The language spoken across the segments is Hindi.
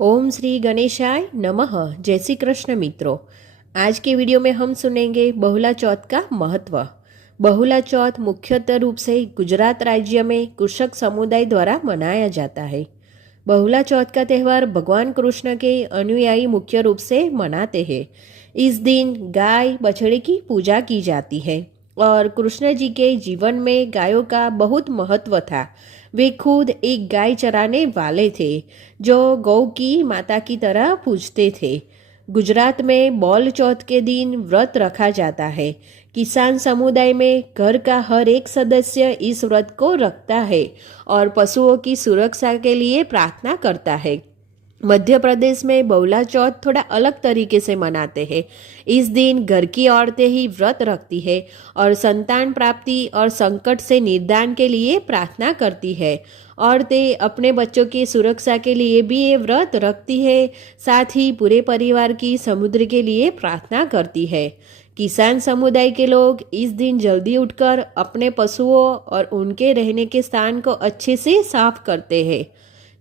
ओम श्री गणेशाय नमः। जय श्री कृष्ण मित्रों, आज के वीडियो में हम सुनेंगे बहुला चौथ का महत्व। बहुला चौथ मुख्यतः रूप से गुजरात राज्य में कृषक समुदाय द्वारा मनाया जाता है। बहुला चौथ का त्यौहार भगवान कृष्ण के अनुयायी मुख्य रूप से मनाते हैं। इस दिन गाय बछड़े की पूजा की जाती है और कृष्ण जी के जीवन में गायों का बहुत महत्व था। वे खुद एक गाय चराने वाले थे जो गौ की माता की तरह पूजते थे। गुजरात में बौल चौथ के दिन व्रत रखा जाता है। किसान समुदाय में घर का हर एक सदस्य इस व्रत को रखता है और पशुओं की सुरक्षा के लिए प्रार्थना करता है। मध्य प्रदेश में बहुला चौथ थोड़ा अलग तरीके से मनाते हैं। इस दिन घर की औरतें ही व्रत रखती है और संतान प्राप्ति और संकट से निदान के लिए प्रार्थना करती है। औरतें अपने बच्चों की सुरक्षा के लिए भी ये व्रत रखती है, साथ ही पूरे परिवार की समुद्र के लिए प्रार्थना करती है। किसान समुदाय के लोग इस दिन जल्दी उठकर अपने पशुओं और उनके रहने के स्थान को अच्छे से साफ करते हैं।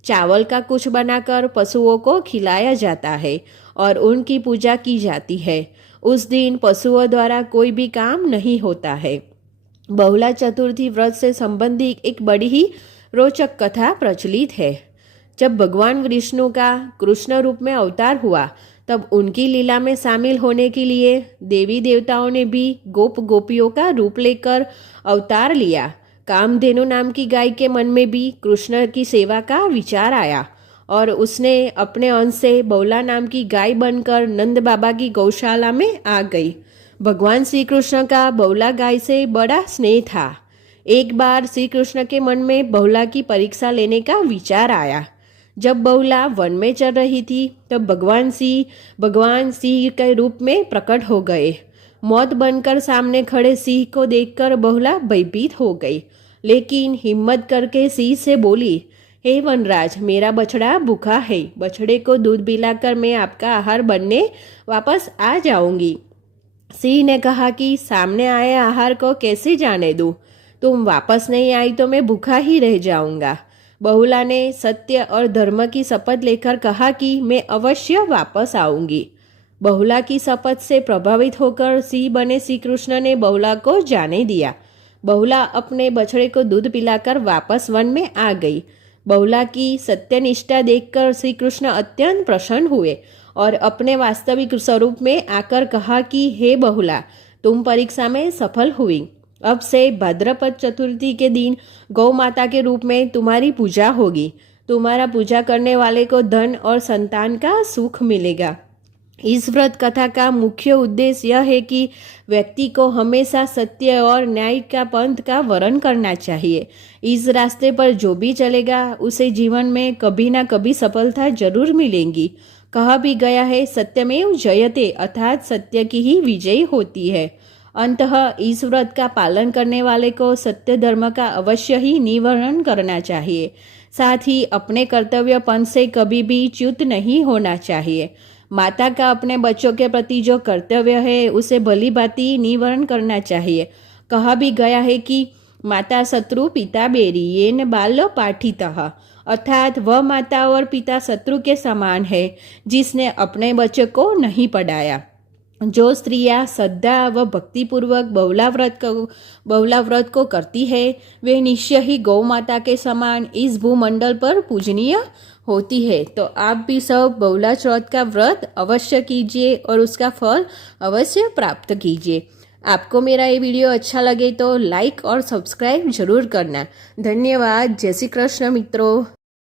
चावल का कुछ बनाकर पशुओं को खिलाया जाता है और उनकी पूजा की जाती है। उस दिन पशुओं द्वारा कोई भी काम नहीं होता है। बहुला चतुर्थी व्रत से संबंधित एक बड़ी ही रोचक कथा प्रचलित है। जब भगवान विष्णु का कृष्ण रूप में अवतार हुआ, तब उनकी लीला में शामिल होने के लिए देवी देवताओं ने भी गोप गोपियों का रूप लेकर अवतार लिया। कामधेनु नाम की गाय के मन में भी कृष्ण की सेवा का विचार आया और उसने अपने अंश से बहुला नाम की गाय बनकर नंद बाबा की गौशाला में आ गई। भगवान श्री कृष्ण का बहुला गाय से बड़ा स्नेह था। एक बार श्री कृष्ण के मन में बहुला की परीक्षा लेने का विचार आया। जब बहुला वन में चल रही थी, तब भगवान सिंह के रूप में प्रकट हो गए। मौत बनकर सामने खड़े सिंह को देखकर बहुला भयभीत हो गई, लेकिन हिम्मत करके सिंह से बोली, हे वनराज, मेरा बछड़ा भूखा है। बछड़े को दूध पिलाकर मैं आपका आहार बनने वापस आ जाऊंगी। सिंह ने कहा कि सामने आए आहार को कैसे जाने दूं? तुम वापस नहीं आई तो मैं भूखा ही रह जाऊंगा। बहुला ने सत्य और धर्म की शपथ लेकर कहा कि मैं अवश्य वापस आऊंगी। बहुला की शपथ से प्रभावित होकर सिंह बने श्री कृष्ण ने बहुला को जाने दिया। बहुला अपने बछड़े को दूध पिलाकर वापस वन में आ गई। बहुला की सत्यनिष्ठा देखकर श्री कृष्ण अत्यंत प्रसन्न हुए और अपने वास्तविक स्वरूप में आकर कहा कि हे बहुला, तुम परीक्षा में सफल हुई। अब से भाद्रपद चतुर्थी के दिन गौ माता के रूप में तुम्हारी पूजा होगी। तुम्हारा पूजा करने वाले को धन और संतान का सुख मिलेगा। इस व्रत कथा का मुख्य उद्देश्य यह है कि व्यक्ति को हमेशा सत्य और न्याय का पंथ का वर्ण करना चाहिए। इस रास्ते पर जो भी चलेगा उसे जीवन में कभी ना कभी सफलता जरूर मिलेगी। कहा भी गया है, सत्यमेव जयते, अर्थात सत्य की ही विजय होती है। अंततः इस व्रत का पालन करने वाले को सत्य धर्म का अवश्य ही निवारण करना चाहिए। साथ ही अपने कर्तव्य पंथ से कभी भी च्युत नहीं होना चाहिए। माता का अपने बच्चों के प्रति जो कर्तव्य है उसे भली भांति निवारण करना चाहिए। कहा भी गया है कि माता शत्रु पिता बेरी येन बाल पाठितः, अर्थात वह माता और पिता शत्रु के समान है जिसने अपने बच्चे को नहीं पढ़ाया। जो स्त्रियां श्रद्धा व भक्तिपूर्वक बहुला व्रत को करती है, वे निश्चय ही गौ माता के समान इस भूमंडल पर पूजनीय होती है। तो आप भी सब बहुला चौथ का व्रत अवश्य कीजिए और उसका फल अवश्य प्राप्त कीजिए। आपको मेरा ये वीडियो अच्छा लगे तो लाइक और सब्सक्राइब जरूर करना। धन्यवाद। जय श्री कृष्ण मित्रों।